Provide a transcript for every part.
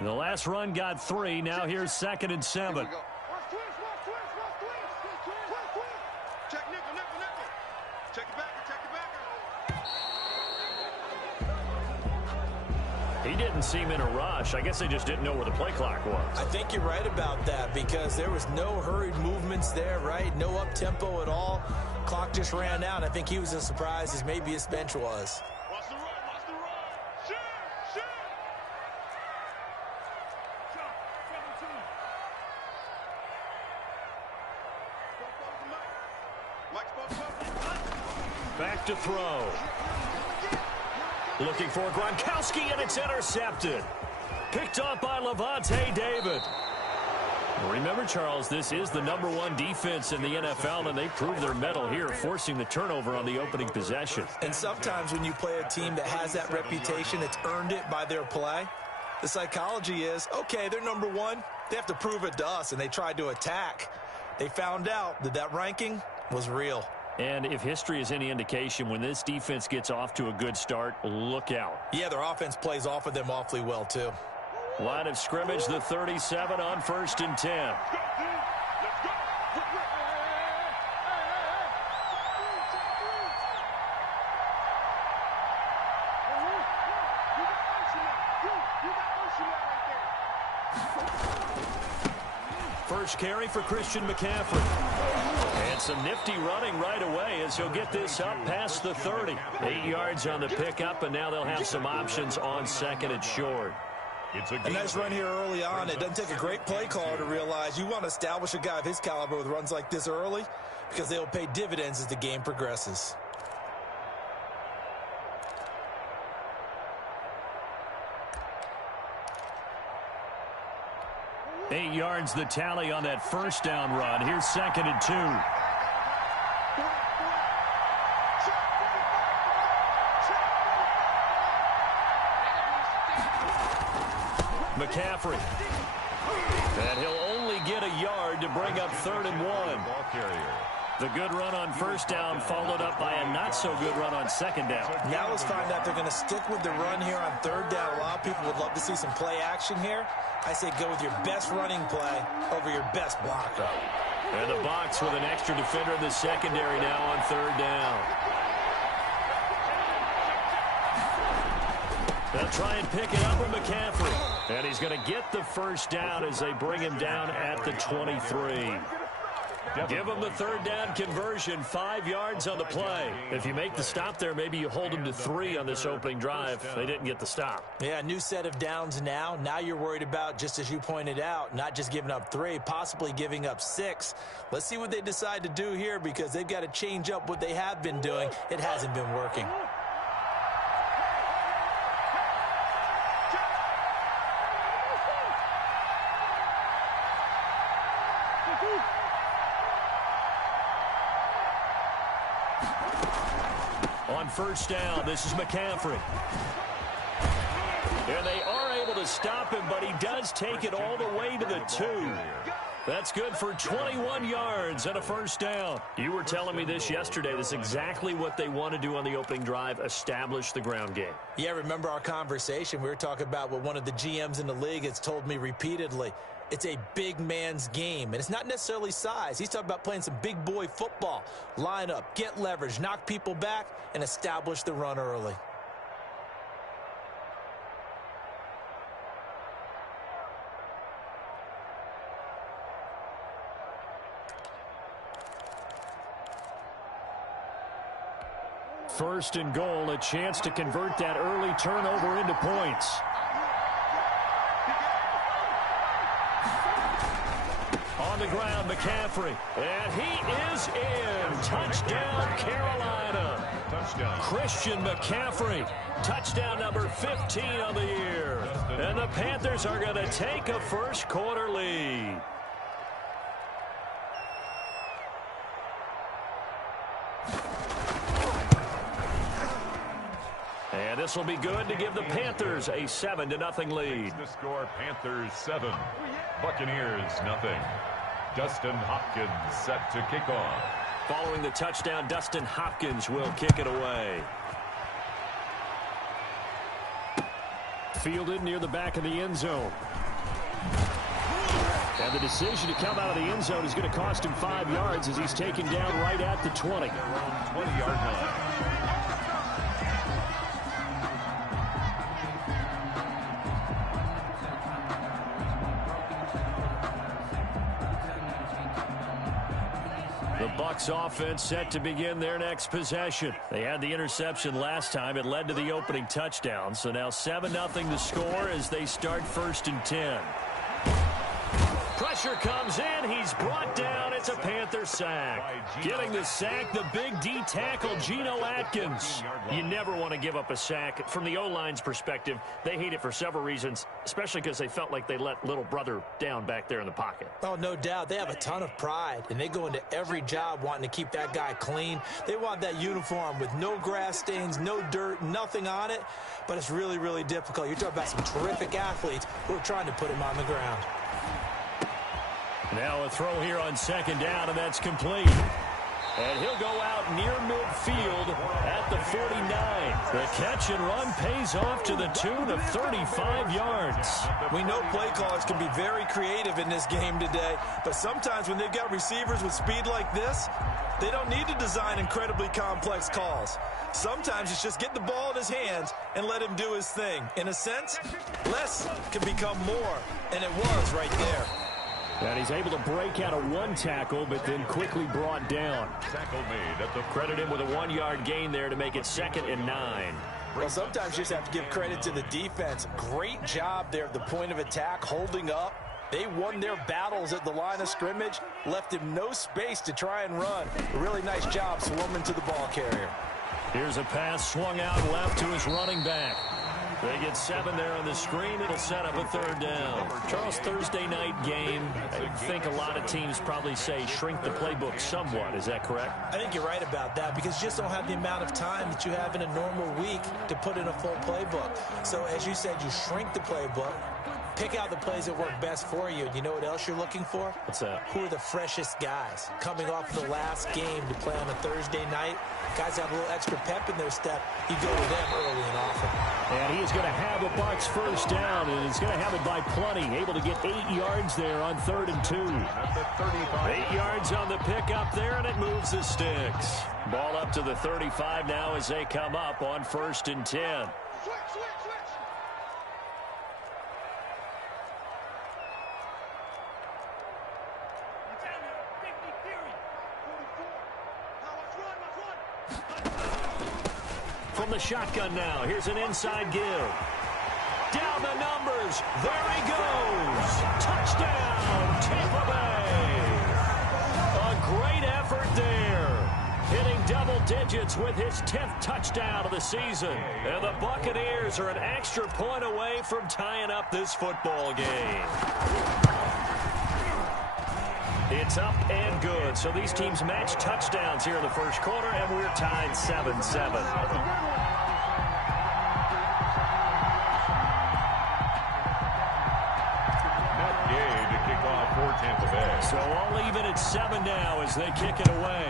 The last run got 3. Now here's 2nd and 7. Check nickel. Check it back. He didn't seem in a rush. I guess they just didn't know where the play clock was. I think you're right about that because there was no hurried movements there, right? No up-tempo at all. Clock just ran out. I think he was as surprised as maybe his bench was. Watch the run. Shoot. Back to throw. Looking for Gronkowski, and it's intercepted. Picked up by Levante David. Remember, Charles, this is the #1 defense in the NFL, and they proved their mettle here, forcing the turnover on the opening possession. And sometimes when you play a team that has that reputation, it's earned it by their play. The psychology is, okay, they're #1. They have to prove it to us, and they tried to attack. They found out that that ranking was real. And if history is any indication, when this defense gets off to a good start, look out. Yeah, their offense plays off of them awfully well, too. Line of scrimmage, the 37 on 1st and 10. First carry for Christian McCaffrey. And some nifty running right away as he'll get this up past the 30. 8 yards on the pickup, and now they'll have some options on 2nd and short. A nice run here early on. It doesn't take a great play caller to realize you want to establish a guy of his caliber with runs like this early because they'll pay dividends as the game progresses. Eight yards the tally on that first down run. Here's 2nd and 2. McCaffrey. And he'll only get a yard to bring up 3rd and 1. The good run on first down followed up by a not-so-good run on 2nd down. Now let's find out they're going to stick with the run here on 3rd down. A lot of people would love to see some play action here. I say go with your best running play over your best blocker. And the box with an extra defender in the secondary now on 3rd down. They'll try and pick it up from McCaffrey. And he's going to get the first down as they bring him down at the 23. Give him the 3rd down conversion, 5 yards on the play. If you make the stop there, maybe you hold them to 3 on this opening drive. They didn't get the stop. Yeah, new set of downs now. Now you're worried about, just as you pointed out, not just giving up 3, possibly giving up 6. Let's see what they decide to do here because they've got to change up what they have been doing. It hasn't been working. On first down, this is McCaffrey. And they are able to stop him, but he does take it all the way to the 2. That's good for 21 yards and a first down. You were telling me this yesterday. This is exactly what they want to do on the opening drive, establish the ground game. Yeah, remember our conversation? We were talking about what one of the GMs in the league has told me repeatedly. It's a big man's game, and it's not necessarily size. He's talking about playing some big boy football. Line up, get leverage, knock people back, and establish the run early. First and goal, a chance to convert that early turnover into points. On the ground, McCaffrey. And he is in. Touchdown, Carolina. Touchdown. Christian McCaffrey. Touchdown number 15 on the year. And the Panthers are going to take a first quarter lead. And this will be good to give the Panthers a 7-0 lead. The score, Panthers 7, Buccaneers 0. Dustin Hopkins set to kick off. Following the touchdown, Dustin Hopkins will kick it away. Fielded near the back of the end zone. And the decision to come out of the end zone is going to cost him 5 yards as he's taken down right at the 20. 20-yard line. The Bucs offense set to begin their next possession. They had the interception last time. It led to the opening touchdown. So now 7-0 to score as they start 1st and 10. Pressure comes in. He's brought down. It's a Panther sack. Getting the sack, the big D tackle, Geno Atkins. You never want to give up a sack. From the O-line's perspective, they hate it for several reasons, especially because they felt like they let little brother down back there in the pocket. Oh, no doubt. They have a ton of pride, and they go into every job wanting to keep that guy clean. They want that uniform with no grass stains, no dirt, nothing on it, but it's really, really difficult. You're talking about some terrific athletes who are trying to put him on the ground. Now a throw here on 2nd down, and that's complete. And he'll go out near midfield at the 49. The catch and run pays off to the tune of 35 yards. We know play callers can be very creative in this game today, but sometimes when they've got receivers with speed like this, they don't need to design incredibly complex calls. Sometimes it's just get the ball in his hands and let him do his thing. In a sense, less can become more, and it was right there. And he's able to break out of 1 tackle, but then quickly brought down. Tackle made at the Credit him with a 1-yard gain there to make it 2nd and 9. Well, sometimes you just have to give credit to the defense. Great job there at the point of attack, holding up. They won their battles at the line of scrimmage, left him no space to try and run. A really nice job swarming to the ball carrier. Here's a pass swung out left to his running back. They get 7 there on the screen. It'll set up a 3rd down. Charles, Thursday night game. I think a lot of teams probably say shrink the playbook somewhat. Is that correct? I think you're right about that because you just don't have the amount of time that you have in a normal week to put in a full playbook. So as you said, you shrink the playbook. Pick out the plays that work best for you. And you know what else you're looking for? What's that? Who are the freshest guys coming off the last game to play on a Thursday night? Guys have a little extra pep in their step. You go to them early and often. And he is going to have the Bucs 1st down, and he's going to have it by plenty. Able to get 8 yards there on 3rd and 2. 8 yards on the pickup there, and it moves the sticks. Ball up to the 35 now as they come up on 1st and 10. From the shotgun now, here's an inside give. Down the numbers, there he goes. Touchdown, Tampa Bay. A great effort there. Hitting double digits with his 10th touchdown of the season. And the Buccaneers are an extra point away from tying up this football game. It's up and good. So these teams match touchdowns here in the 1st quarter, and we're tied 7-7. for Tampa Bay. So all even at 7 now as they kick it away.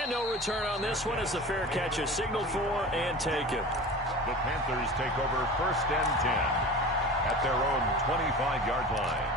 And no return on this one as the fair catch is signaled for and taken. The Panthers take over 1st and 10 at their own 25-yard line.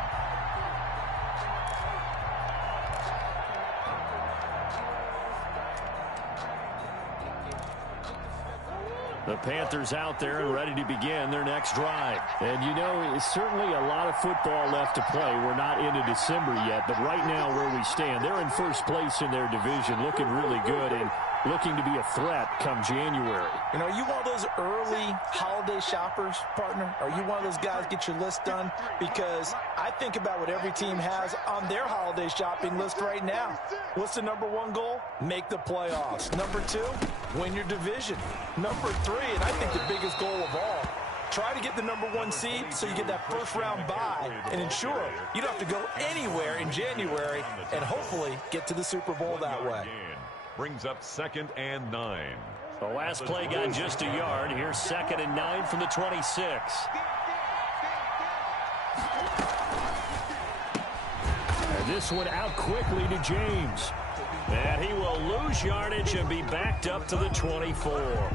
The Panthers out there and ready to begin their next drive. And you know, it's certainly a lot of football left to play. We're not into December yet, but right now where we stand, they're in 1st place in their division, looking really good and looking to be a threat come January. You know, are you one of those early holiday shoppers, partner? Are you one of those guys get your list done? Because I think about what every team has on their holiday shopping list right now. What's the #1 goal? Make the playoffs. #2, win your division. #3, and I think the biggest goal of all, try to get the #1 seed so you get that 1st round bye and ensure you don't have to go anywhere in January and hopefully get to the Super Bowl that way. Brings up 2nd and 9. The last play got just a yard. Here's 2nd and 9 from the 26. And this one out quickly to James. And he will lose yardage and be backed up to the 24.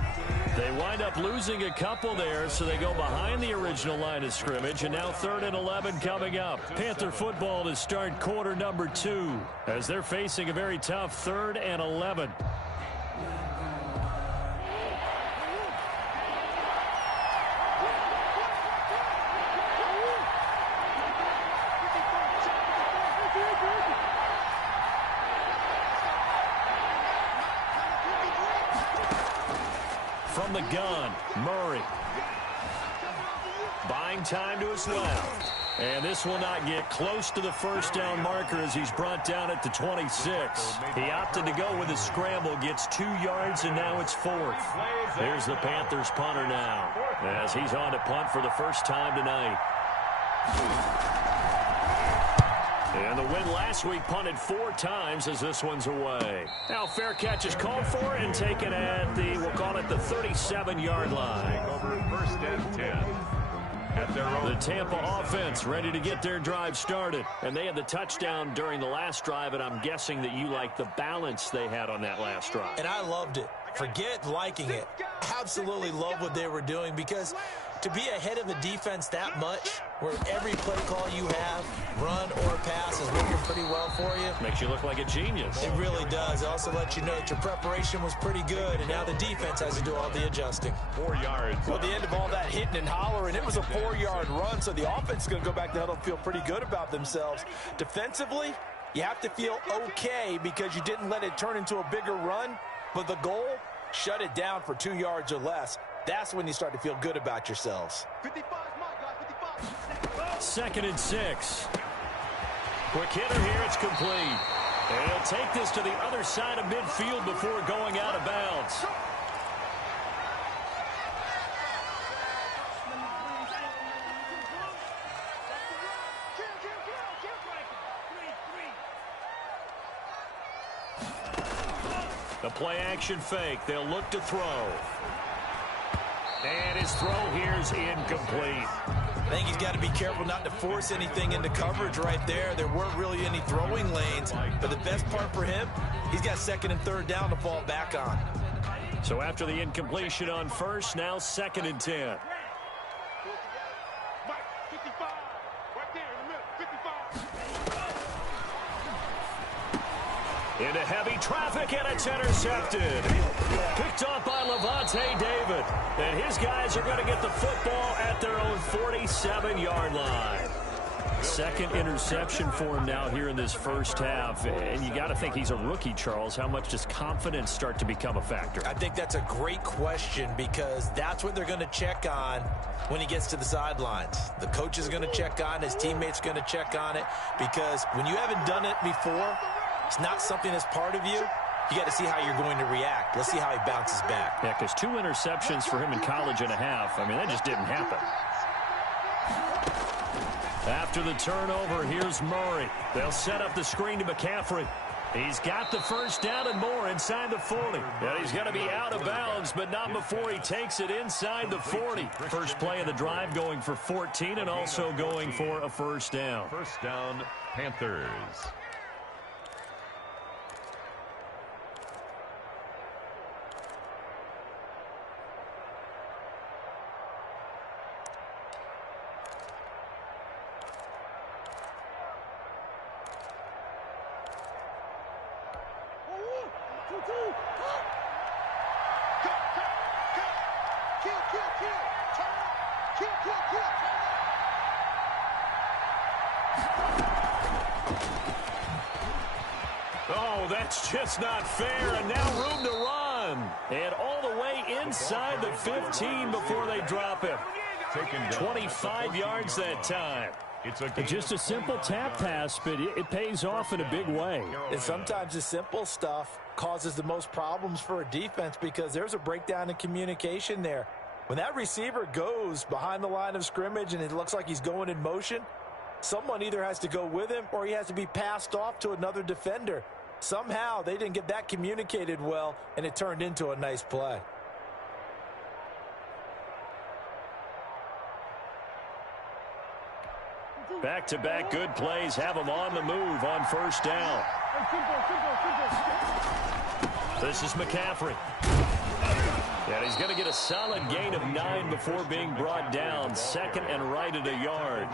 They wind up losing a couple there, so they go behind the original line of scrimmage, and now 3rd and 11 coming up. Panther football to start quarter number 2 as they're facing a very tough 3rd and 11. From the gun, Murray. Buying time to his left. And this will not get close to the first down marker as he's brought down at the 26. He opted to go with a scramble, gets 2 yards, and now it's 4th. There's the Panthers punter now as he's on to punt for the first time tonight. And the win last week punted 4 times as this one's away. Now fair catch is called for and taken at the, we'll call it the 37-yard line. Over 1st and 10. At their own. The Tampa offense ready to get their drive started. And they had the touchdown during the last drive, and I'm guessing that you like the balance they had on that last drive. And I loved it. Forget liking it. Absolutely love what they were doing, because to be ahead of a defense that much, where every play call you have, run or pass, is working pretty well for you. Makes you look like a genius. It really does. It also lets you know that your preparation was pretty good, and now the defense has to do all the adjusting. 4 yards. Well, at the end of all that hitting and hollering, it was a 4-yard run, so the offense is going to go back to huddle and feel pretty good about themselves. Defensively, you have to feel okay because you didn't let it turn into a bigger run, but the goal, shut it down for 2 yards or less. That's when you start to feel good about yourselves. 55 is mine, guys. 55. 2nd and 6. Quick hitter here. It's complete. And he'll take this to the other side of midfield before going out of bounds. The play action fake. They'll look to throw. And his throw here is incomplete. I think he's got to be careful not to force anything into coverage right there. There weren't really any throwing lanes, but the best part for him, he's got 2nd and 3rd down to fall back on. So after the incompletion on first, now 2nd and 10. Mike, 55. Right there in the middle. 55. Into heavy traffic, and it's intercepted. Picked off by Levante David. And his guys are going to get the football at their own 47-yard line. 2nd interception for him now here in this first half. And you got to think he's a rookie, Charles. How much does confidence start to become a factor? I think that's a great question, because that's what they're going to check on when he gets to the sidelines. The coach is going to check on, his teammates are going to check on it, because when you haven't done it before, it's not something that's part of you. You got to see how you're going to react. Let's see how he bounces back. Yeah, because 2 interceptions for him in college and a half. I mean, that just didn't happen. After the turnover, here's Murray. They'll set up the screen to McCaffrey. He's got the first down and more inside the 40. And he's going to be out of bounds, but not before he takes it inside the 40. First play of the drive going for 14 and also going for a first down. First down, Panthers. Oh, that's just not fair, and now room to run. And all the way inside the 15 before they drop him. 25 yards that time. It's just a simple tap pass, but it pays off in a big way. And sometimes the simple stuff causes the most problems for a defense, because there's a breakdown in communication there. When that receiver goes behind the line of scrimmage and it looks like he's going in motion, someone either has to go with him or he has to be passed off to another defender. Somehow they didn't get that communicated well, and it turned into a nice play. Back-to-back good plays have them on the move on first down. This is McCaffrey. And he's going to get a solid gain of 9 before being brought down. Second and right at a yard.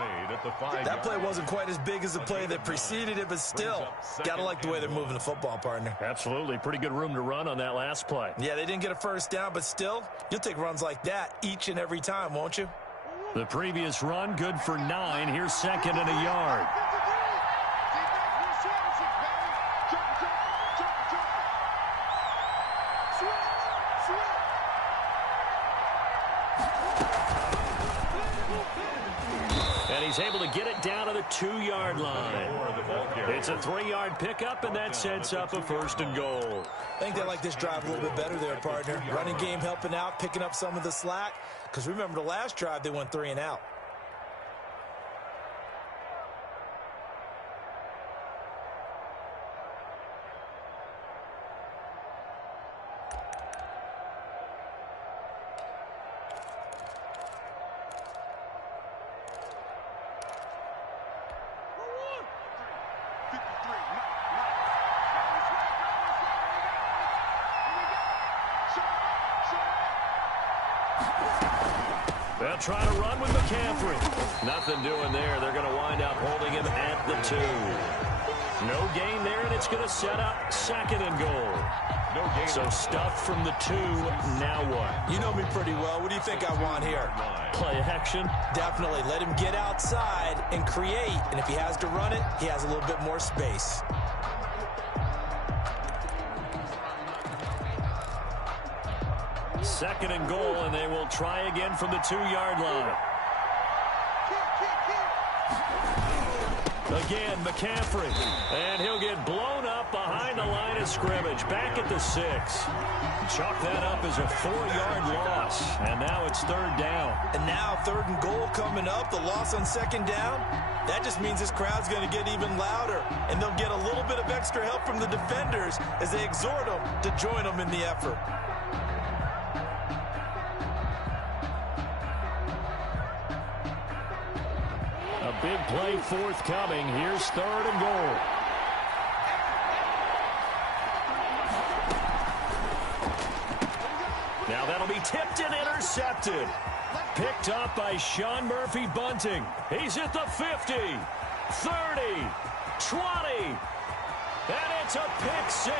That play wasn't quite as big as the play that preceded it, but still, got to like the way they're moving the football, partner. Absolutely. Pretty good room to run on that last play. Yeah, they didn't get a first down, but still, you'll take runs like that each and every time, won't you? The previous run, good for 9. Here's second and a yard. And he's able to get it down to the 2-yard line. It's a 3-yard pickup, and that sets up a first and goal. I think they like this drive a little bit better there, partner. Running game helping out, picking up some of the slack. Because remember the last drive, they went 3 and out. They'll try to run with McCaffrey. Nothing doing there. They're going to wind up holding him at the 2. No gain there, and it's going to set up second and goal. So stuff from the 2. Now what? You know me pretty well. What do you think I want here? Play action. Definitely. Let him get outside and create. And if he has to run it, he has a little bit more space. Second and goal, and they will try again from the 2-yard line. Again, McCaffrey. And he'll get blown up behind the line of scrimmage. Back at the 6. Chalk that up as a 4-yard loss. And now it's 3rd down. And now 3rd and goal coming up. The loss on 2nd down. That just means this crowd's going to get even louder. And they'll get a little bit of extra help from the defenders as they exhort them to join them in the effort. Big play forthcoming. Here's 3rd and goal. Now that'll be tipped and intercepted. Picked up by Sean Murphy-Bunting. He's at the 50, 30, 20. And it's a pick 6.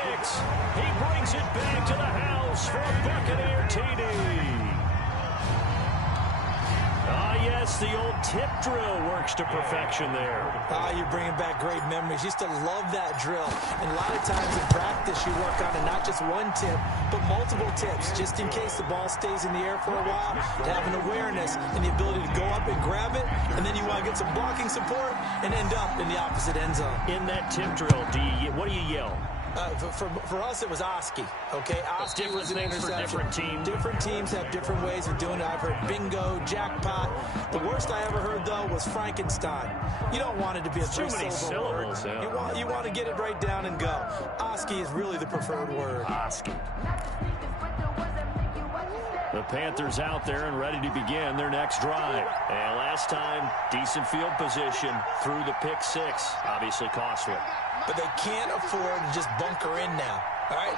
He brings it back to the house for a Buccaneer TD. Yes, the old tip drill works to perfection there. You're bringing back great memories. Used to love that drill. And a lot of times in practice, you work on it, not just one tip, but multiple tips, just in case the ball stays in the air for a while, to have an awareness and the ability to go up and grab it, and then you want to get some blocking support and end up in the opposite end zone. In that tip drill, what do you yell? For us, it was Oski. Okay, Oski was an things for different teams. Different teams have different ways of doing it. I've heard bingo, jackpot. The worst I ever heard, though, was Frankenstein. You don't want it to be a three-syllable word. Yeah. You want to get it right down and go. Oski is really the preferred word. Oski. The Panthers out there and ready to begin their next drive. And last time, decent field position through the pick 6. Obviously costly. But they can't afford to just bunker in now. All right,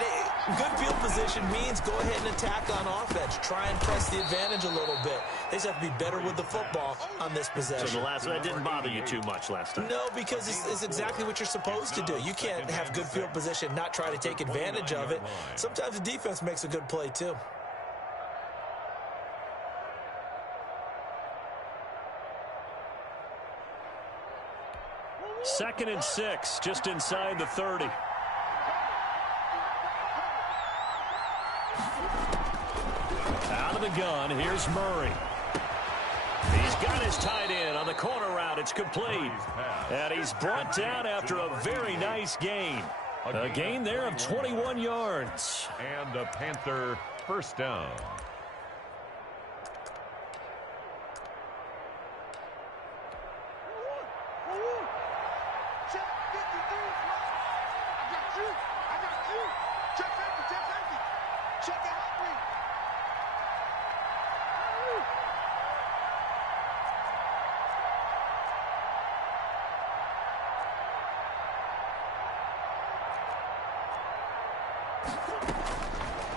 good field position means go ahead and attack on offense. Try and press the advantage a little bit. They just have to be better with the football on this possession. So that didn't bother you too much last time? No, because it's exactly what you're supposed to do. You can't have good field position, not try to take advantage of it. Sometimes the defense makes a good play, too. Second and 6, just inside the 30. Out of the gun, here's Murray. He's got his tight end on the corner route. It's complete. And he's brought down after a very nice gain. A gain there of 21 yards. And a Panther first down.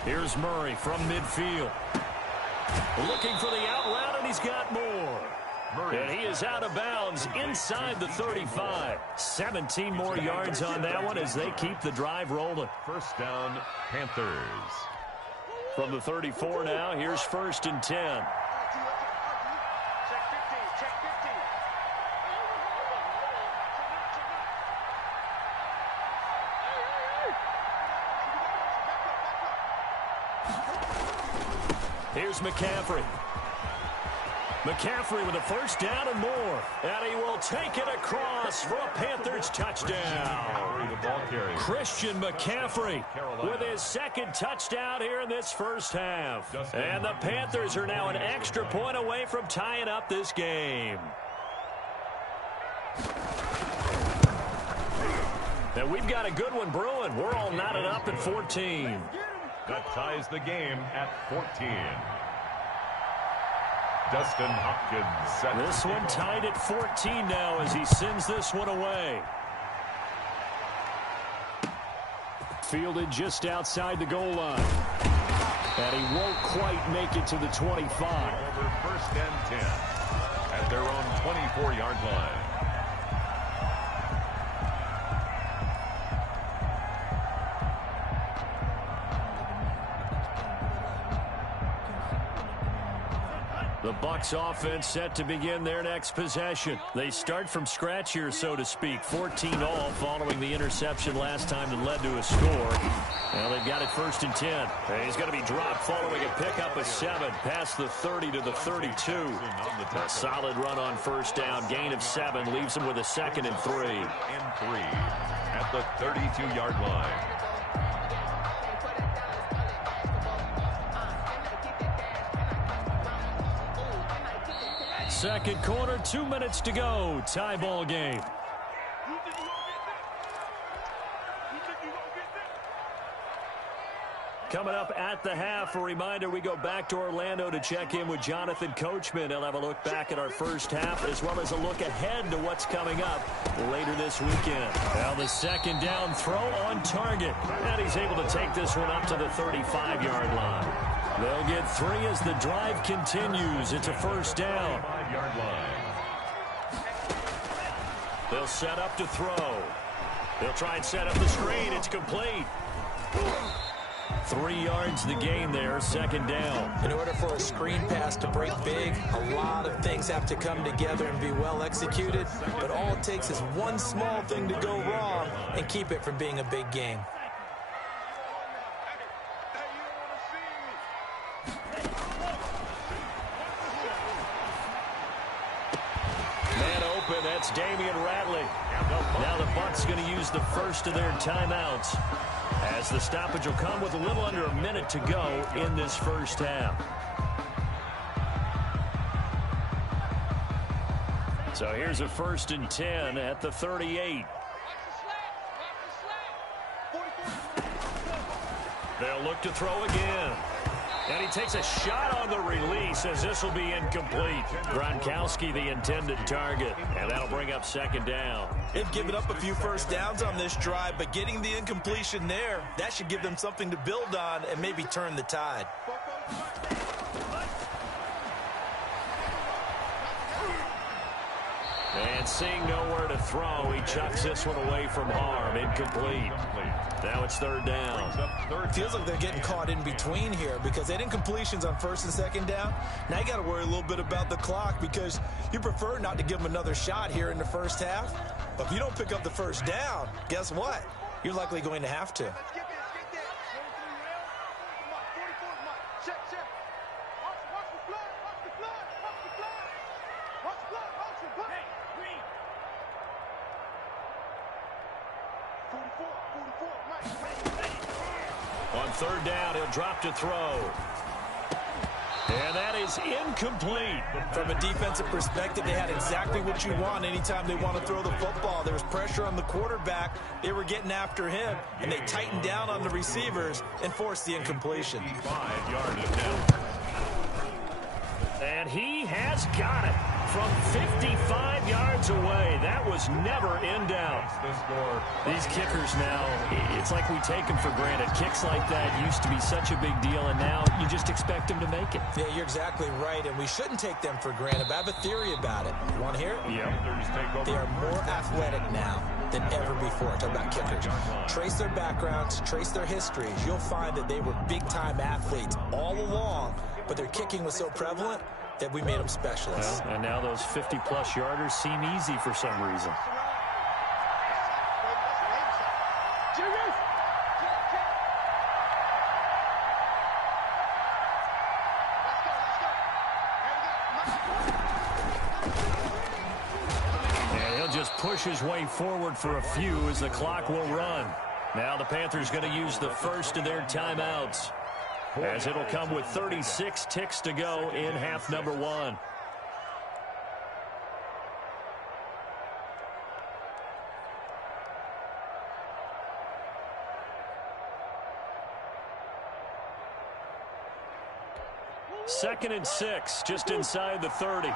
Here's Murray from midfield. Looking for the out route, and he's got more. And he is out of bounds inside the 35. 17 more yards on that one as they keep the drive rolling. First down, Panthers. From the 34 now, here's 1st and 10. Here's McCaffrey. McCaffrey with a first down and more. And he will take it across for a Panthers touchdown. Christian McCaffrey with his second touchdown here in this first half. And the Panthers are now an extra point away from tying up this game. And we've got a good one brewing. We're all knotted up at 14. That ties the game at 14. Dustin Hopkins set. This one tied at 14 now as he sends this one away. Fielded just outside the goal line. And he won't quite make it to the 25. Over 1st and 10 at their own 24-yard line. The Bucs offense set to begin their next possession. They start from scratch here, so to speak. 14 all following the interception last time that led to a score. Now they've got it 1st and 10. And he's going to be dropped following a pickup of 7 past the 30 to the 32. A solid run on 1st down. Gain of 7 leaves him with a 2nd and 3. And 3 at the 32-yard line. Second quarter, 2 minutes to go. Tie ball game. Coming up at the half, a reminder, we go back to Orlando to check in with Jonathan Coachman. He'll have a look back at our first half as well as a look ahead to what's coming up later this weekend. Now the second down throw on target. And he's able to take this one up to the 35-yard line. They'll get 3 as the drive continues. It's a 1st down. 5-yard line. They'll set up to throw. They'll try and set up the screen. It's complete. 3 yards the gain there, 2nd down. In order for a screen pass to break big, a lot of things have to come together and be well executed. But all it takes is one small thing to go wrong and keep it from being a big game. That's Damian Ratley. Now the Bucs going to use the first of their timeouts as the stoppage will come with a little under a minute to go in this first half. So here's a 1st and 10 at the 38. They'll look to throw again. And he takes a shot on the release as this will be incomplete. Gronkowski the intended target. And that'll bring up 2nd down. They've given up a few first downs on this drive, but getting the incompletion there, that should give them something to build on and maybe turn the tide. And seeing nowhere to throw, he chucks this one away from harm. Incomplete. Now it's 3rd down. Feels like they're getting caught in between here because they had incompletions on 1st and 2nd down. Now you got to worry a little bit about the clock because you prefer not to give them another shot here in the first half. But if you don't pick up the 1st down, guess what? You're likely going to have to. On 3rd down, he'll drop to throw. And that is incomplete. From a defensive perspective, they had exactly what you want anytime they want to throw the football. There was pressure on the quarterback. They were getting after him, and they tightened down on the receivers and forced the incompletion. 5 yards down. And he has got it. from 55 yards away. That was never in doubt. These kickers now, it's like we take them for granted. Kicks like that used to be such a big deal, and now you just expect them to make it. Yeah, you're exactly right, and we shouldn't take them for granted, but I have a theory about it. You want to hear it? Yeah. They are more athletic now than ever before. Talk about kickers. Trace their backgrounds, trace their histories. You'll find that they were big-time athletes all along, but their kicking was so prevalent that we made them specialists. Well, and now those 50-plus yarders seem easy for some reason. And he'll just push his way forward for a few as the clock will run. Now the Panthers going to use the first of their timeouts, as it'll come with 36 ticks to go in half number one. Second and 6, just inside the 30.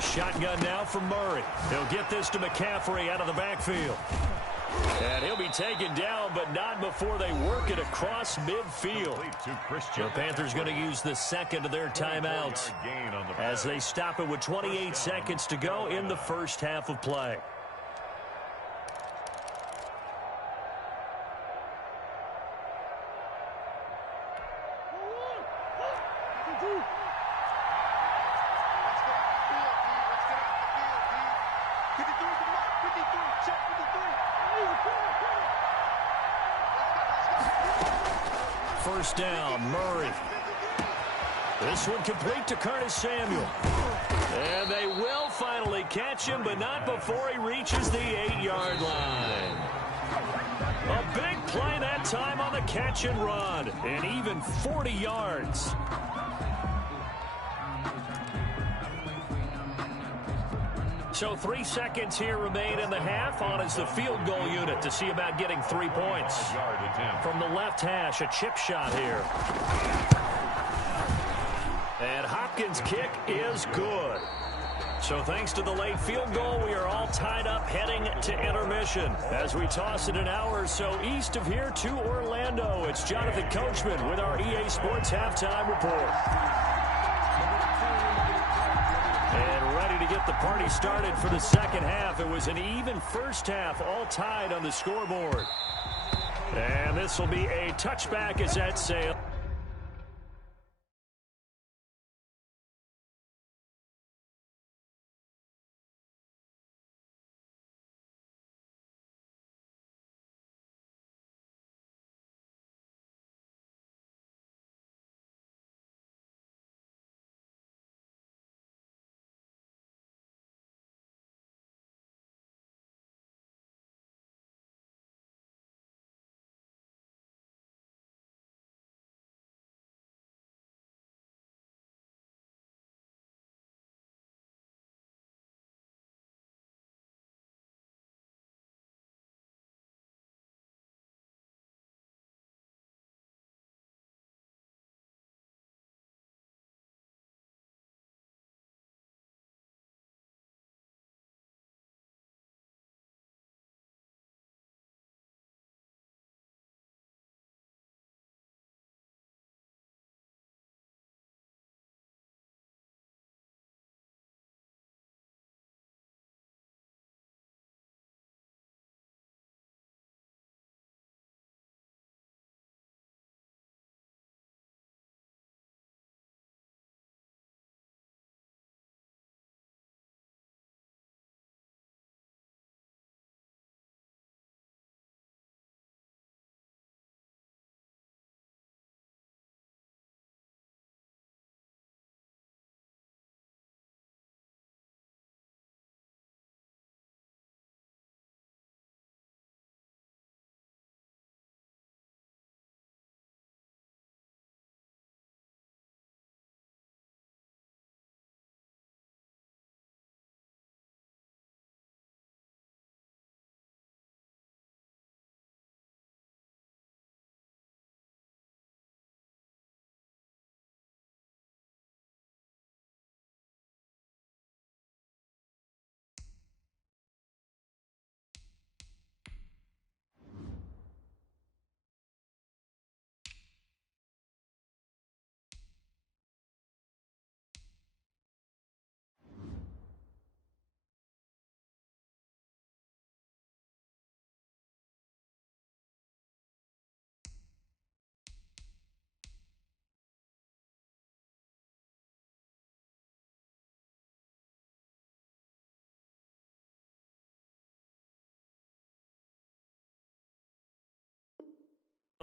Shotgun now from Murray. He'll get this to McCaffrey out of the backfield. And he'll be taken down, but not before they work it across midfield. The Panthers going to use the second of their timeouts as they stop it with 28 seconds to go in the first half of play. First down, Murray. This one complete to Curtis Samuel. And they will finally catch him, but not before he reaches the 8-yard line. A big play that time on the catch and run, and even 40 yards. So 3 seconds here remain in the half. On is the field goal unit to see about getting 3 points. From the left hash, a chip shot here. And Hopkins' kick is good. So thanks to the late field goal, we are all tied up heading to intermission. As we toss it an hour or so east of here to Orlando, it's Jonathan Coachman with our EA Sports Halftime Report. And ready to get the party started for the second half. It was an even first half, all tied on the scoreboard. And this will be a touchback as that sails.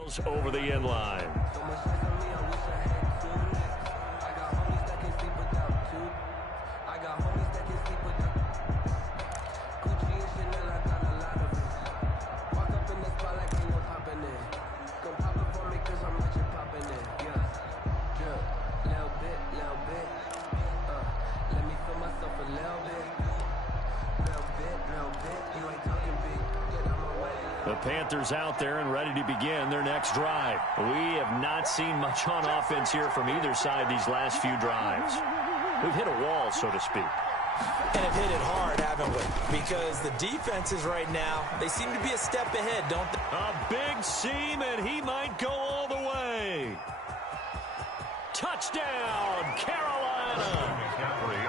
miles over the end line. The Panthers out there and ready to begin their next drive. We have not seen much on offense here from either side these last few drives. We've hit a wall, so to speak. And have hit it hard, haven't we? Because the defenses right now, they seem to be a step ahead, don't they? A big seam, and he might go all the way. Touchdown, Carolina.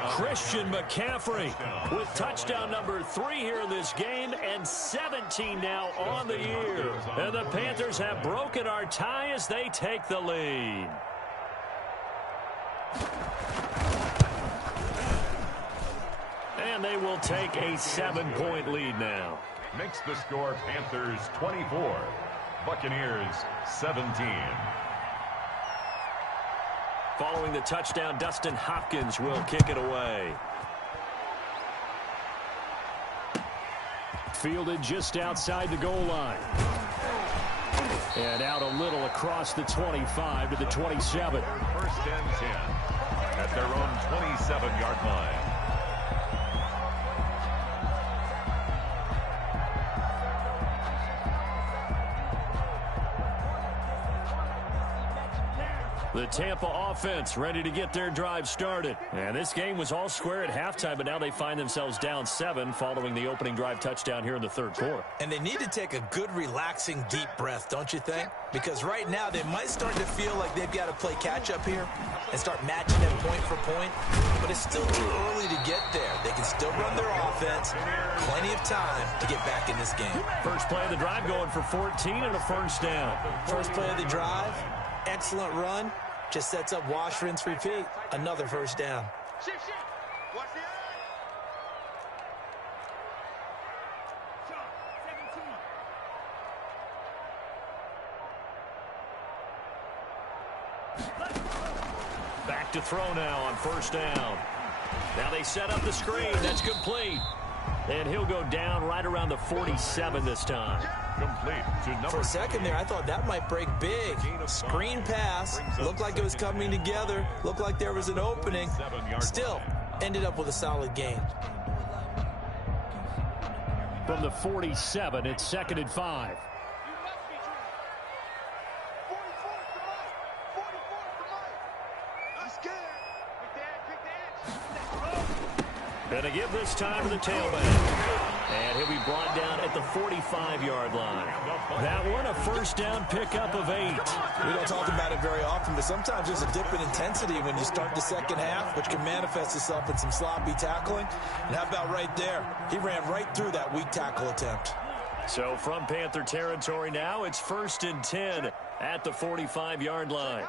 Christian McCaffrey with touchdown number 3 here in this game, and 17 now on the year. And the Panthers have broken our tie as they take the lead. And they will take a 7-point lead now. Makes the score Panthers 24, Buccaneers 17. Following the touchdown, Dustin Hopkins will kick it away. Fielded just outside the goal line. And out a little across the 25 to the 27. First and 10 at their own 27-yard line. The Tampa offense ready to get their drive started. And this game was all square at halftime, but now they find themselves down 7 following the opening drive touchdown here in the third quarter. And they need to take a good, relaxing, deep breath, don't you think? Because right now they might start to feel like they've got to play catch-up here and start matching them point for point. But it's still too early to get there. They can still run their offense. Plenty of time to get back in this game. First play of the drive going for 14 and a first down. First play of the drive. Excellent run. Just sets up wash, rinse, repeat. Another first down. Shift. Watch the eye. Back to throw now on first down. Now they set up the screen. That's complete. And he'll go down right around the 47 this time. Complete to number. For a second there, I thought that might break big. Screen pass. Looked like it was coming together. Looked like there was an opening. Still, ended up with a solid gain. From the 47, it's 2nd and 5. And a give this time to the tailback. And he'll be brought down at the 45-yard line. That one, a first down pickup of 8. We don't talk about it very often, but sometimes there's a dip in intensity when you start the second half, which can manifest itself in some sloppy tackling. And how about right there? He ran right through that weak tackle attempt. So from Panther territory now, it's 1st and 10 at the 45-yard line.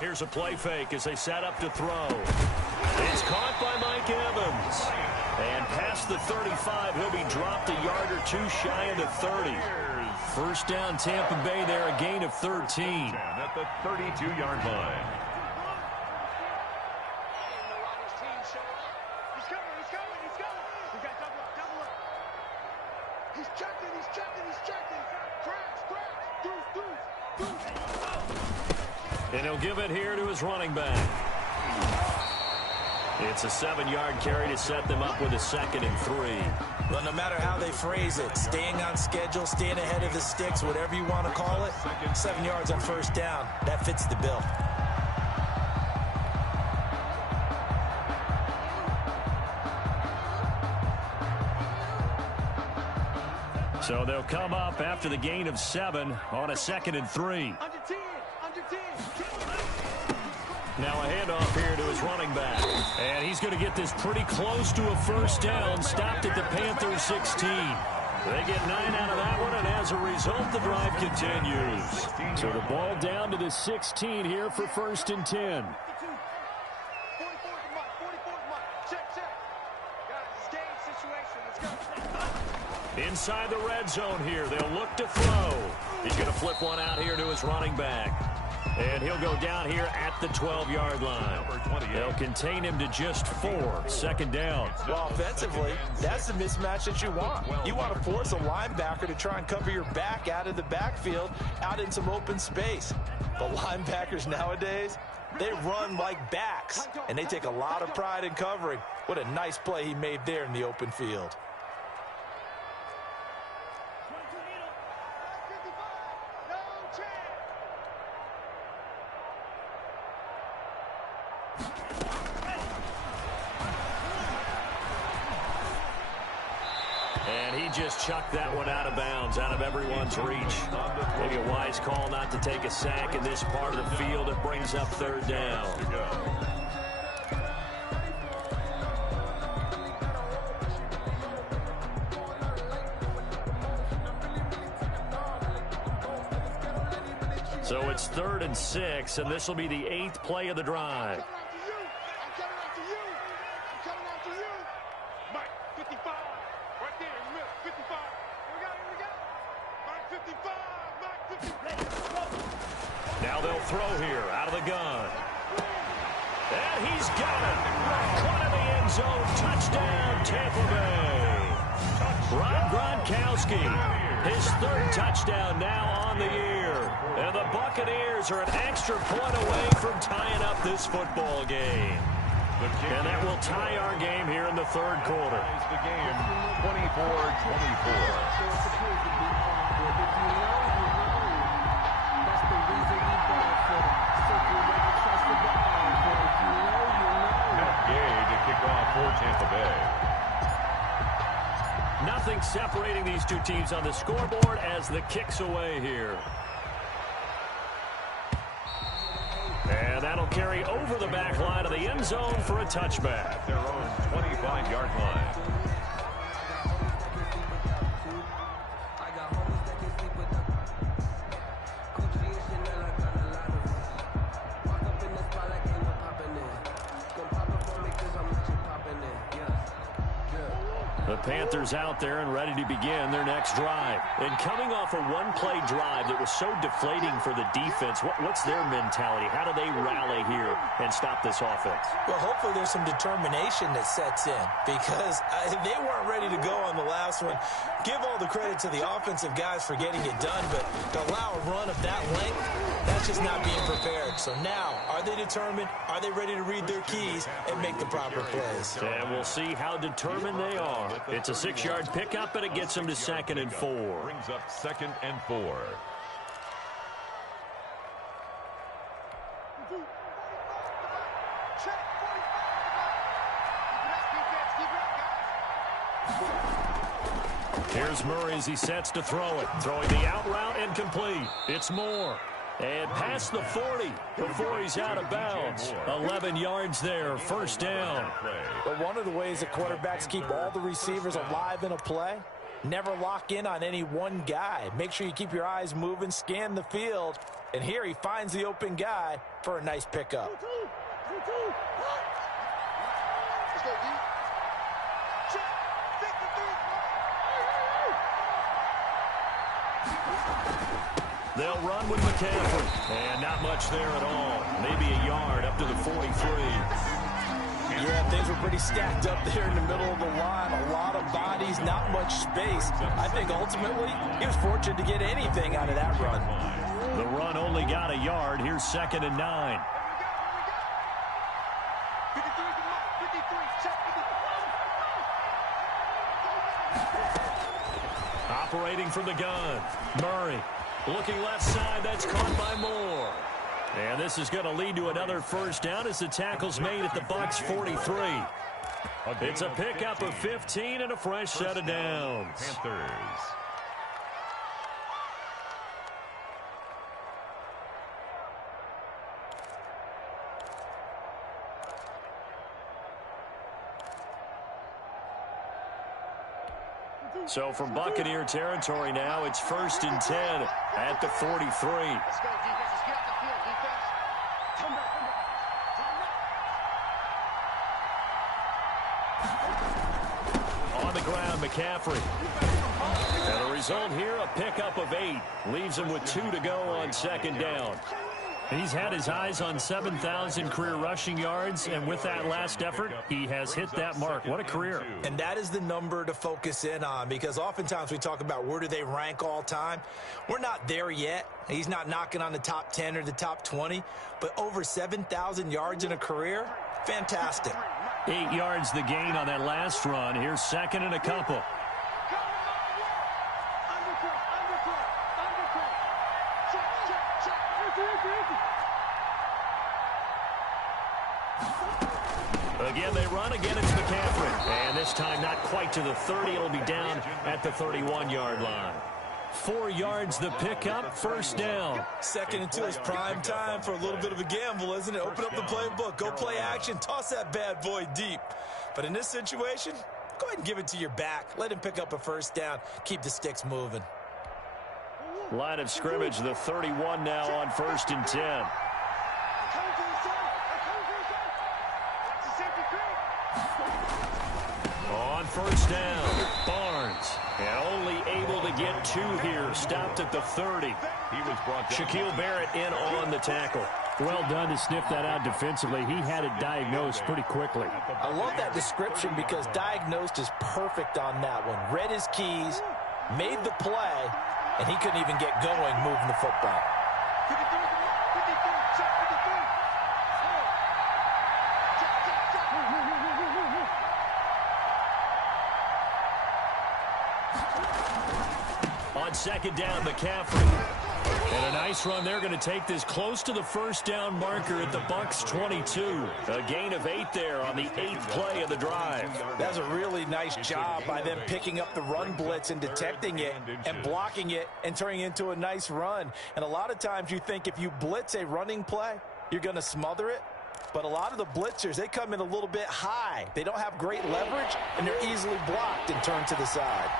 Here's a play fake as they set up to throw. It's caught by Mike Evans. And past the 35, he'll be dropped a yard or 2 shy of the 30. First down Tampa Bay there, a gain of 13. At the 32-yard line. He's coming. We got double up. He's checking. Crash. And he'll give it here to his running back. It's a 7-yard carry to set them up with a 2nd and 3. Well, no matter how they phrase it, staying on schedule, staying ahead of the sticks, whatever you want to call it, 7 yards on first down, that fits the bill. So they'll come up after the gain of 7 on a 2nd and 3. Under 10. Now a handoff here to his running back. And he's going to get this pretty close to a first down. Stopped at the Panthers 16. They get 9 out of that one, and as a result, the drive continues. So the ball down to the 16 here for 1st and 10. 44 Check. Guys, it's game situation. Let's go. Inside the red zone here. They'll look to throw. He's going to flip one out here to his running back. And he'll go down here at the 12-yard line. They'll contain him to just 4. Second down. Well, offensively, that's the mismatch that you want. You want to force a linebacker to try and cover your back out of the backfield, out in some open space. The linebackers nowadays, they run like backs, and they take a lot of pride in covering. What a nice play he made there in the open field. And he just chucked that one out of bounds, out of everyone's reach. Maybe a wise call not to take a sack in this part of the field. It brings up third down. So it's 3rd and 6, and this will be the 8th play of the drive. Now they'll throw here out of the gun. And he's got it. Caught in the end zone. Touchdown, Tampa Bay. Rob Gronkowski, his 3rd touchdown now on the year. And the Buccaneers are an extra point away from tying up this football game. And that will tie our game here in the 3rd quarter. The game 24-24. For Tampa Bay. Nothing separating these two teams on the scoreboard as the kick's away here. And that'll carry over the back line of the end zone for a touchback. At their own 25-yard line. The Panthers out there and ready to begin their next drive. And coming off a one-play drive that was so deflating for the defense, what's their mentality? How do they rally here and stop this offense? Well, hopefully there's some determination that sets in because they weren't ready to go on the last one. Give all the credit to the offensive guys for getting it done, but to allow a run of that length, that's just not being prepared. So now, are they determined? Are they ready to read their keys and make the proper plays? And we'll see how determined they are. It's a 6-yard pickup, and it gets them to 2nd and 4. Brings up 2nd and 4. Here's Murray as he sets to throw it. Throwing the out route and complete. It's Moore. And past the 40 before he's out of bounds. 11 yards there, 1st down. But one of the ways that quarterbacks keep all the receivers alive in a play, never lock in on any one guy. Make sure you keep your eyes moving, scan the field. And here he finds the open guy for a nice pickup. They'll run with McCaffrey. And not much there at all. Maybe a yard up to the 43. Yeah, things were pretty stacked up there in the middle of the line. A lot of bodies, not much space. I think ultimately he was fortunate to get anything out of that run. The run only got a yard. Here's 2nd and 9. Operating from the gun. Murray. Looking left side, that's caught by Moore. And this is going to lead to another 1st down as the tackle's made at the Bucs 43. It's a pickup of 15 and a fresh set of downs. Panthers. So from Buccaneer territory now, it's 1st and 10 at the 43. Let's go, defense. Let's get out the field, defense. Come back, come back. On the ground, McCaffrey. And the result here, a pickup of 8. Leaves him with 2 to go on second down. He's had his eyes on 7,000 career rushing yards, and with that last effort, he has hit that mark. What a career. And that is the number to focus in on, because oftentimes we talk about where do they rank all time. We're not there yet. He's not knocking on the top 10 or the top 20, but over 7,000 yards in a career, fantastic. 8 yards the gain on that last run. Here's second and a couple. Again, they run. Again, it's McCaffrey. And this time not quite to the 30. It'll be down at the 31-yard line. 4 yards the pickup, first down. Second and 2 is prime time for a little bit of a gamble, isn't it? Open up the playbook, go play action, toss that bad boy deep. But in this situation, go ahead and give it to your back. Let him pick up a first down. Keep the sticks moving. Line of scrimmage, the 31 now on 1st and 10. On first down, Barnes. And only able to get 2 here. Stopped at the 30. He was brought down. Shaquille Barrett in on the tackle. Well done to sniff that out defensively. He had it diagnosed pretty quickly. I love that description because diagnosed is perfect on that one. Read his keys, made the play, and he couldn't even get going moving the football. On second down, McCaffrey. And a nice run. They're going to take this close to the first down marker at the Bucs 22. A gain of 8 there on the 8th play of the drive. That's a really nice job by them picking up the run blitz and detecting it and blocking it and turning it into a nice run. And a lot of times you think if you blitz a running play, you're going to smother it. But a lot of the blitzers, they come in a little bit high. They don't have great leverage, and they're easily blocked and turned to the side.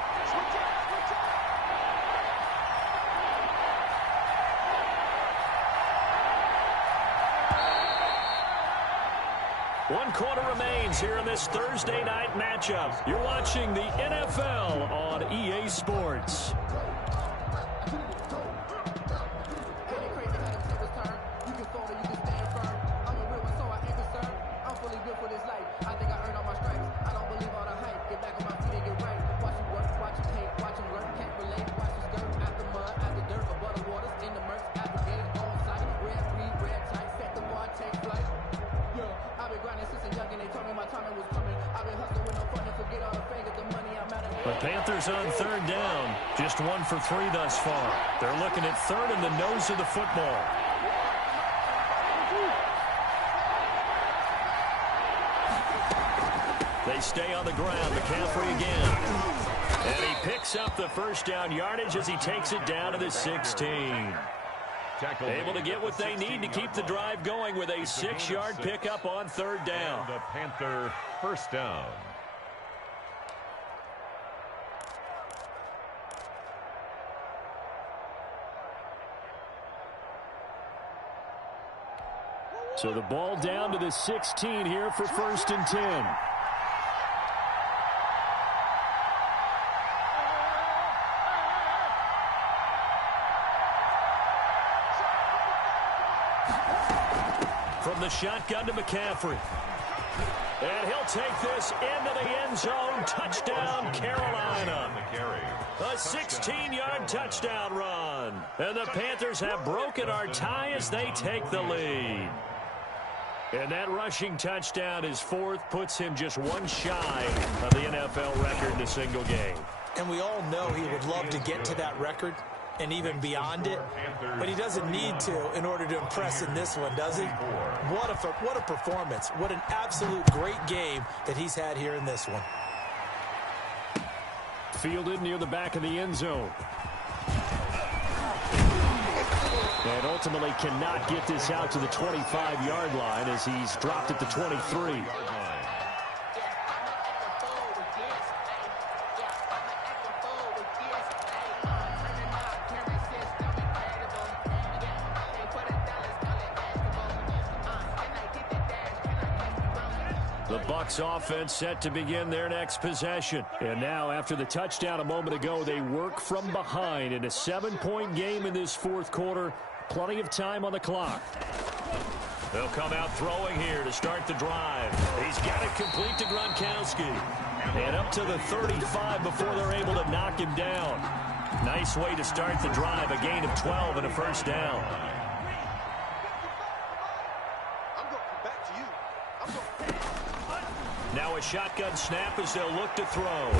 One quarter remains here in this Thursday night matchup. You're watching the NFL on EA Sports. The Panthers on third down, just 1 for 3 thus far. They're looking at third in the nose of the football. They stay on the ground. McCaffrey again. And he picks up the first down yardage as he takes it down to the 16. Able to get what they need to keep the drive going with a 6-yard pickup on third down. The Panther first down. So the ball down to the 16 here for 1st and 10. From the shotgun to McCaffrey. And he'll take this into the end zone. Touchdown, Carolina. A 16-yard touchdown run. And the Panthers have broken our tie as they take the lead. And that rushing touchdown is 4th, puts him just 1 shy of the NFL record in a single game. And we all know he would love to get to that record and even beyond it, but he doesn't need to in order to impress in this one, does he? What a performance. What an absolute great game that he's had here in this one. Fielded near the back of the end zone. And ultimately cannot get this out to the 25-yard line as he's dropped at the 23. The Bucs offense set to begin their next possession. And now, after the touchdown a moment ago, they work from behind in a 7-point game in this fourth quarter. Plenty of time on the clock. They'll come out throwing here to start the drive. He's got it complete to Gronkowski. And up to the 35 before they're able to knock him down. Nice way to start the drive, a gain of 12 and a first down. Now a shotgun snap as they'll look to throw.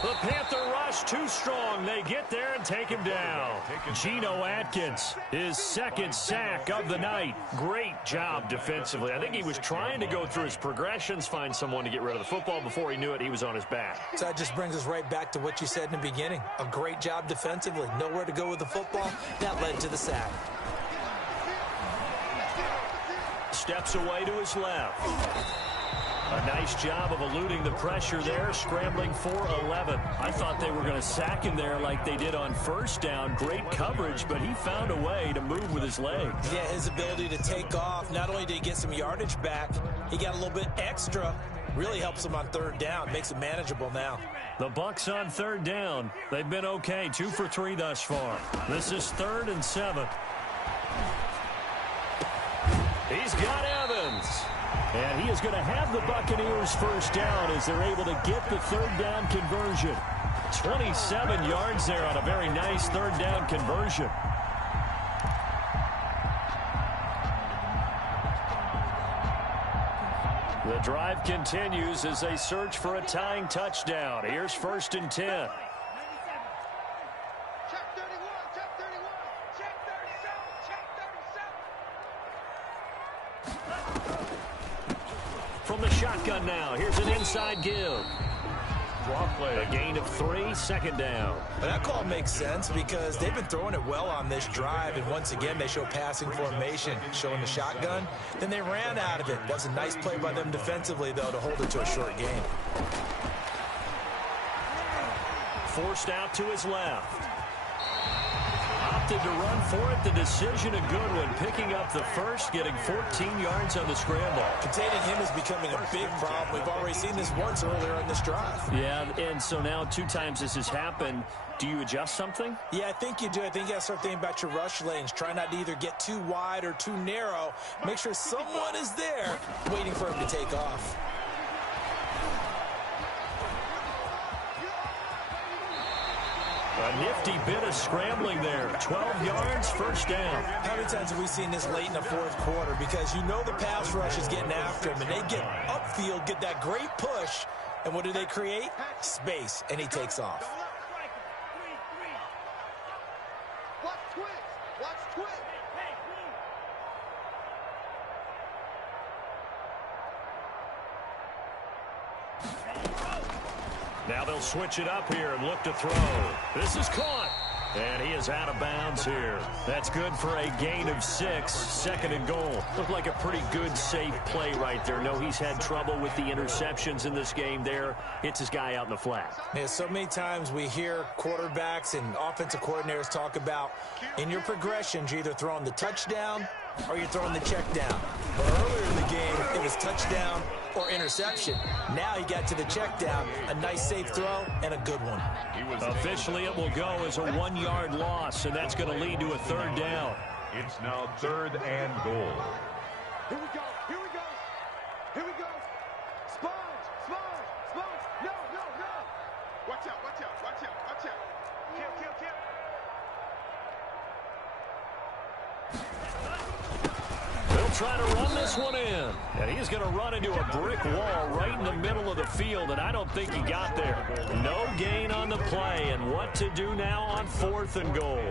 The Panther rush too strong. They get there and take him down. Geno Atkins, his second sack of the night. Great job defensively. I think he was trying to go through his progressions, find someone to get rid of the football. Before he knew it, he was on his back. So that just brings us right back to what you said in the beginning. A great job defensively. Nowhere to go with the football. That led to the sack. Steps away to his left. A nice job of eluding the pressure there, scrambling for 11. I thought they were going to sack him there like they did on first down. Great coverage, but he found a way to move with his legs. Yeah, his ability to take off. Not only did he get some yardage back, he got a little bit extra. Really helps him on third down. Makes it manageable now. The Bucs on third down. They've been okay, 2 for 3 thus far. This is 3rd and 7. He's got Evans. And he is going to have the Buccaneers first down as they're able to get the third down conversion. 27 yards there on a very nice third down conversion. The drive continues as they search for a tying touchdown. Here's 1st and 10. From the shotgun now, here's an inside give. A gain of 3, 2nd down. But that call makes sense because they've been throwing it well on this drive, and once again they show passing formation, showing the shotgun. Then they ran out of it. That was a nice play by them defensively, though, to hold it to a short gain. Forced out to his left. Opted to run for it. The decision a good one. Picking up the first, getting 14 yards on the scramble. Containing him is becoming a big problem. We've already seen this once earlier in this drive. Yeah, and so now 2 times this has happened. Do you adjust something? Yeah, I think you do. I think you got to start thinking about your rush lanes. Try not to either get too wide or too narrow. Make sure someone is there waiting for him to take off. A nifty bit of scrambling there. 12 yards, first down. How many times have we seen this late in the fourth quarter? Because you know the pass rush is getting after him, and they get upfield, get that great push, and what do they create? Space, and he takes off. Watch twitch. Watch twitch. Now they'll switch it up here and look to throw. This is caught. And he is out of bounds here. That's good for a gain of 6, 2nd and goal. Looked like a pretty good, safe play right there. No, he's had trouble with the interceptions in this game there. Hits his guy out in the flat. Yeah, so many times we hear quarterbacks and offensive coordinators talk about in your progressions, you're either throwing the touchdown or you're throwing the check down. But earlier in the game, it was touchdown or interception. Now he got to the check down, a nice safe throw, and a good one. Officially, it will go as a 1-yard loss, and that's going to lead to a 3rd down. It's now 3rd and goal. Here we go. Here we go. Here we go. Sponge. Sponge. Sponge. No, no, no. Watch out. Watch out. Watch out. Watch out. Kill, kill, kill. They'll try to run this one in. And he's going to run into a brick wall right in the middle of the field, and I don't think he got there. No gain on the play, and what to do now on 4th and goal.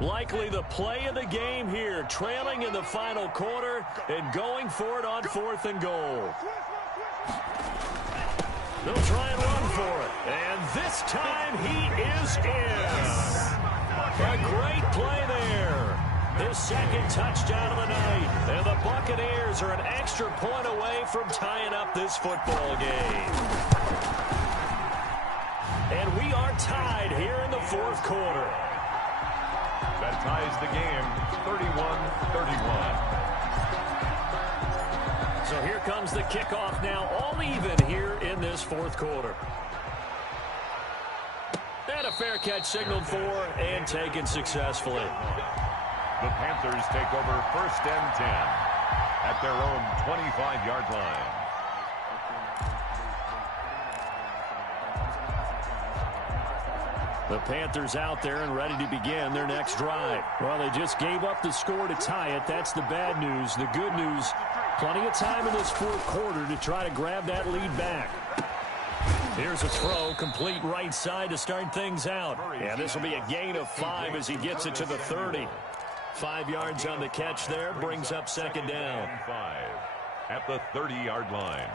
Likely the play of the game here, trailing in the final quarter and going for it on 4th and goal. They'll try and run for it, and this time he is in. A great play there. His 2nd touchdown of the night. And the Buccaneers are an extra point away from tying up this football game. And we are tied here in the 4th quarter. That ties the game 31-31. So here comes the kickoff now, all even here in this fourth quarter. And a fair catch signaled for and taken successfully. The Panthers take over 1st and 10 at their own 25-yard line. The Panthers out there and ready to begin their next drive. Well, they just gave up the score to tie it. That's the bad news. The good news, plenty of time in this fourth quarter to try to grab that lead back. Here's a throw, complete right side to start things out. And this will be a gain of 5 as he gets it to the 30. 5 yards on the catch there, brings up 2nd down. 5 at the 30-yard line.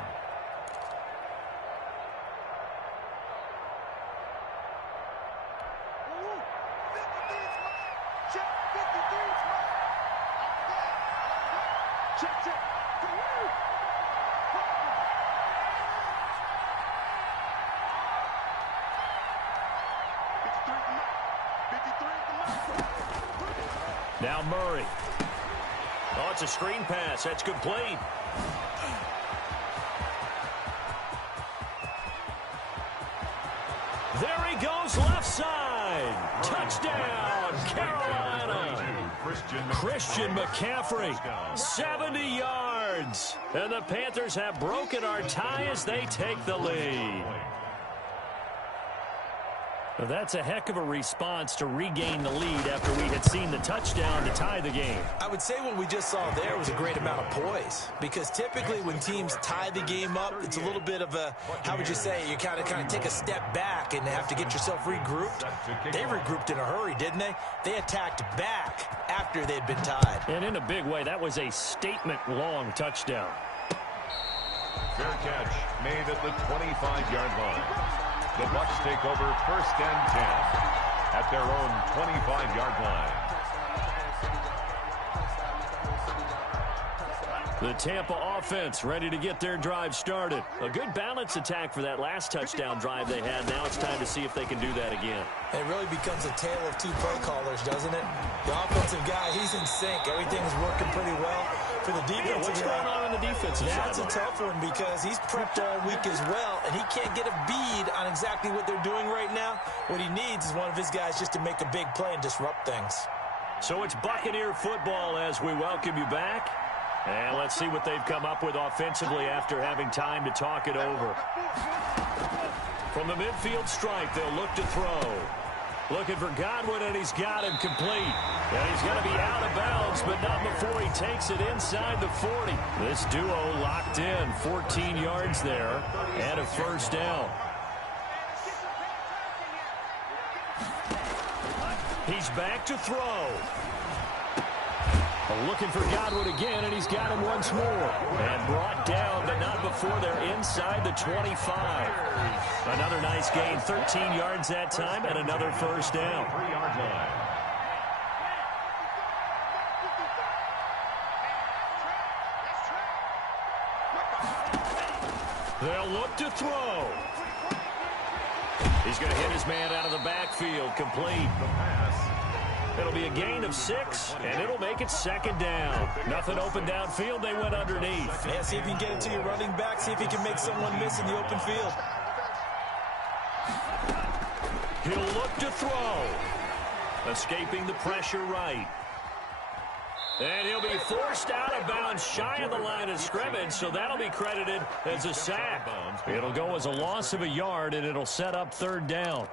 Now Murray. Oh, it's a screen pass. That's complete. There he goes, left side. Touchdown, Carolina. Christian McCaffrey, 70 yards. And the Panthers have broken our tie as they take the lead. Well, that's a heck of a response to regain the lead after we had seen the touchdown to tie the game. I would say what we just saw there was a great amount of poise, because typically when teams tie the game up, it's a little bit of a, how would you say, you kind of take a step back and have to get yourself regrouped. They regrouped in a hurry, didn't they? They attacked back after they'd been tied. And in a big way, that was a statement-long touchdown. Fair catch made at the 25-yard line. The Bucs take over 1st and 10 at their own 25-yard line. The Tampa offense ready to get their drive started. A good balanced attack for that last touchdown drive they had. Now it's time to see if they can do that again. It really becomes a tale of two play callers, doesn't it? The offensive guy, he's in sync. Everything's working pretty well. For the defensive what's going on in the defensive side? That's a tough one, because he's prepped all week as well, and he can't get a bead on exactly what they're doing right now. What he needs is one of his guys just to make a big play and disrupt things. So it's Buccaneer football as we welcome you back. And let's see what they've come up with offensively after having time to talk it over. From the midfield stripe, they'll look to throw. Looking for Godwin, and he's got him complete. And he's going to be out of bounds, but not before he takes it inside the 40. This duo locked in, 14 yards there, and a 1st down. He's back to throw. Looking for Godwin again, and he's got him once more. And brought down, but not before they're inside the 25. Another nice gain, 13 yards that time, and another 1st down. 3-yard line. They'll look to throw. He's going to hit his man out of the backfield, complete. The pass. It'll be a gain of 6, and it'll make it 2nd down. Nothing open downfield. They went underneath. Yeah, see if you can get it to your running back. See if you can make someone miss in the open field. He'll look to throw. Escaping the pressure right. And he'll be forced out of bounds shy of the line of scrimmage, so that'll be credited as a sack. It'll go as a loss of a yard, and it'll set up 3rd down.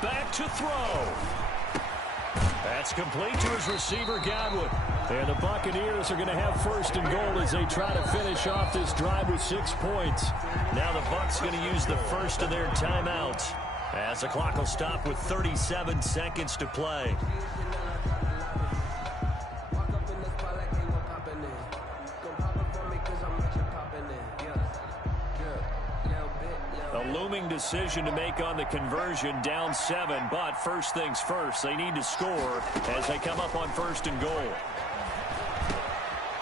Back to throw. That's complete to his receiver, Godwin. And the Buccaneers are going to have 1st and goal as they try to finish off this drive with 6 points. Now the Bucs going to use the first of their timeouts as the clock will stop with 37 seconds to play. A looming decision to make on the conversion, down 7, but first things first, they need to score as they come up on 1st and goal.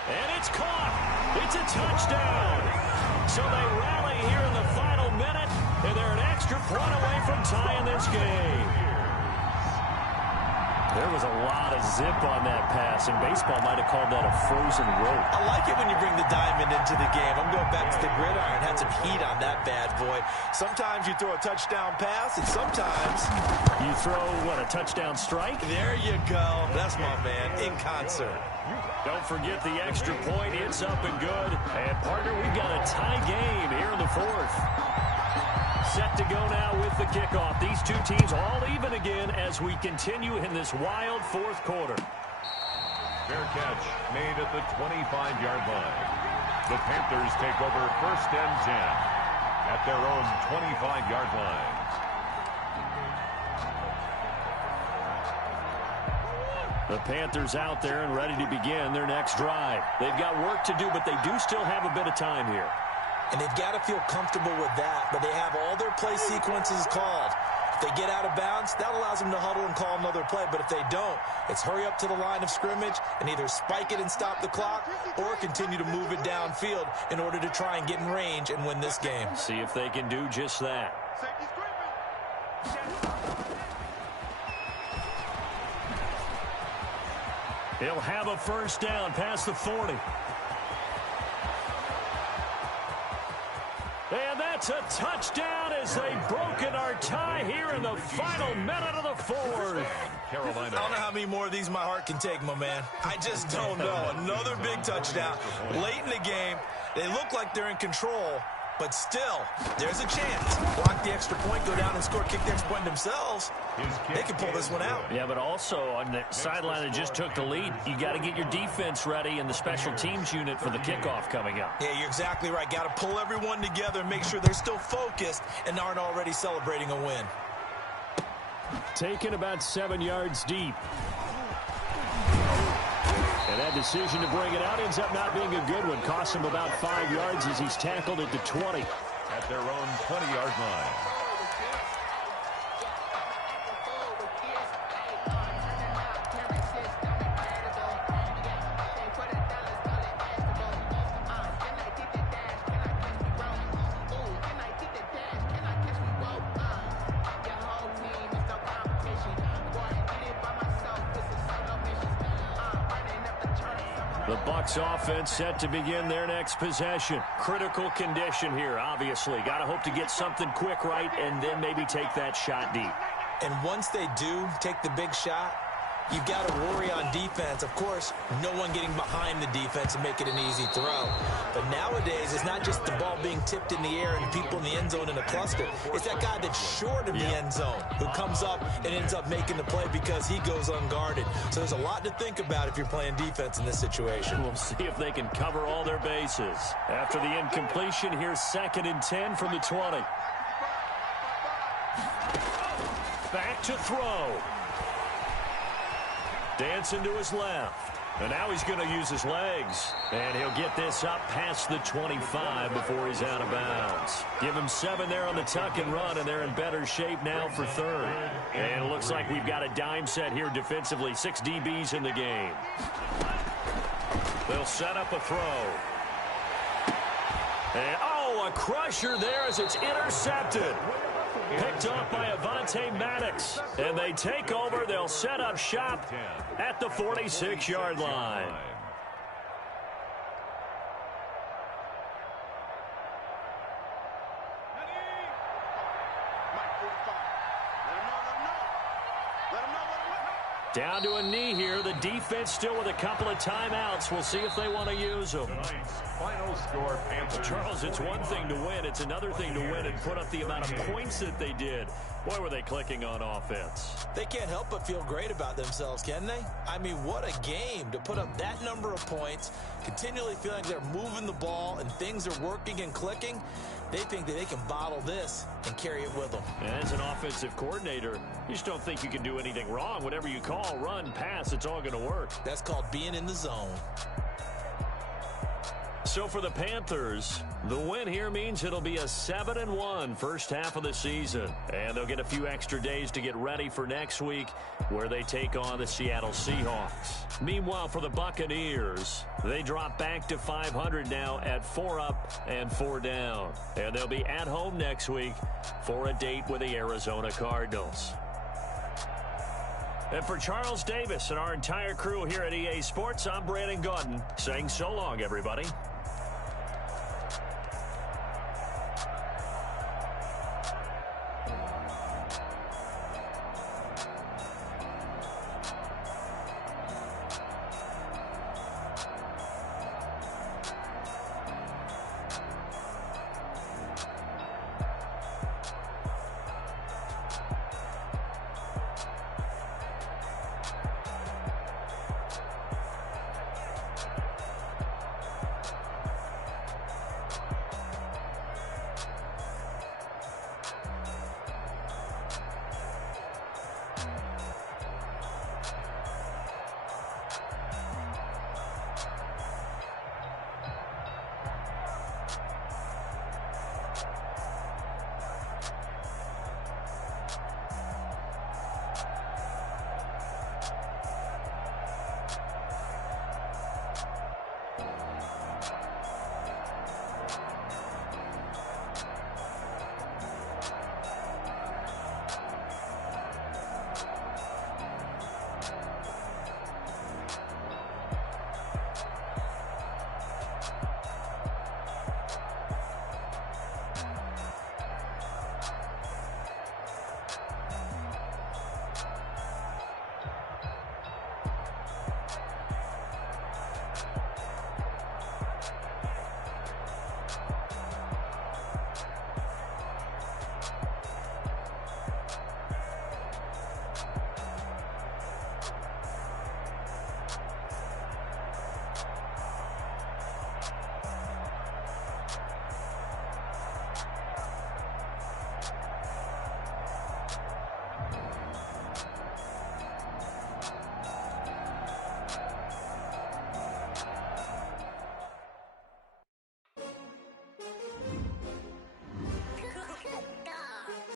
And it's caught. It's a touchdown. So they rally here in the final minute, and they're an extra point away from tying this game. There was a lot of zip on that pass, and baseball might have called that a frozen rope. I like it when you bring the diamond into the game. I'm going back to the gridiron. Had some heat on that bad boy. Sometimes you throw a touchdown pass, and sometimes you throw, what, a touchdown strike? There you go. That's my man, in concert. Don't forget the extra point. It's up and good. And, partner, we've got a tie game here in the 4th. Set to go now with the kickoff. These two teams all even again as we continue in this wild 4th quarter. Fair catch made at the 25-yard line. The Panthers take over 1st and 10 at their own 25-yard line. The Panthers out there and ready to begin their next drive. They've got work to do, but they do still have a bit of time here. And they've got to feel comfortable with that, but they have all their play sequences called. If they get out of bounds, that allows them to huddle and call another play. But if they don't, it's hurry up to the line of scrimmage and either spike it and stop the clock or continue to move it downfield in order to try and get in range and win this game. See if they can do just that. He'll have a first down past the 40. And that's a touchdown as they've broken our tie here in the final minute of the 4th. Carolina. I don't know how many more of these my heart can take, my man. I just don't know. Another big touchdown late in the game. They look like they're in control, but still, there's a chance. Block the extra point, go down and score, kick the extra point themselves. They can pull this one out. Yeah, but also on the sideline that just took the lead, you got to get your defense ready and the special teams unit for the kickoff coming up. Yeah, you're exactly right. Got to pull everyone together and make sure they're still focused and aren't already celebrating a win. Taken about 7 yards deep. And that decision to bring it out ends up not being a good one. Costs him about 5 yards as he's tackled at the 20. At their own 20-yard line. The Bucs offense set to begin their next possession. Critical condition here, obviously. Got to hope to get something quick right and then maybe take that shot deep. And once they do take the big shot, you've got to worry on defense. Of course, no one getting behind the defense and make it an easy throw. But nowadays, it's not just the ball being tipped in the air and people in the end zone in a cluster. It's that guy that's short of the end zone who comes up and ends up making the play because he goes unguarded. So there's a lot to think about if you're playing defense in this situation. We'll see if they can cover all their bases. After the incompletion, here's 2nd and 10 from the 20. Back to throw. Dancing to his left. And now he's going to use his legs. And he'll get this up past the 25 before he's out of bounds. Give him 7 there on the tuck and run, and they're in better shape now for 3rd. And it looks like we've got a dime set here defensively. 6 DBs in the game. They'll set up a throw. And, a crusher there as it's intercepted. Picked off by Avonte Maddox. And they take over. They'll set up shop at the 46-yard line. Down to a knee here. The defense still with a couple of timeouts. We'll see if they want to use them. Final score, Panthers. Charles, it's one thing to win. It's another thing to win and put up the amount of points that they did. Boy, were they clicking on offense. They can't help but feel great about themselves, can they? I mean, what a game to put up that number of points, continually feeling like they're moving the ball and things are working and clicking. They think that they can bottle this and carry it with them. And as an offensive coordinator, you just don't think you can do anything wrong. Whatever you call, run, pass, it's all going to work. That's called being in the zone. So for the Panthers, the win here means it'll be a 7-1 first half of the season. And they'll get a few extra days to get ready for next week where they take on the Seattle Seahawks. Meanwhile, for the Buccaneers, they drop back to 500 now at 4 up and 4 down. And they'll be at home next week for a date with the Arizona Cardinals. And for Charles Davis and our entire crew here at EA Sports, I'm Brandon Gaudin saying so long, everybody.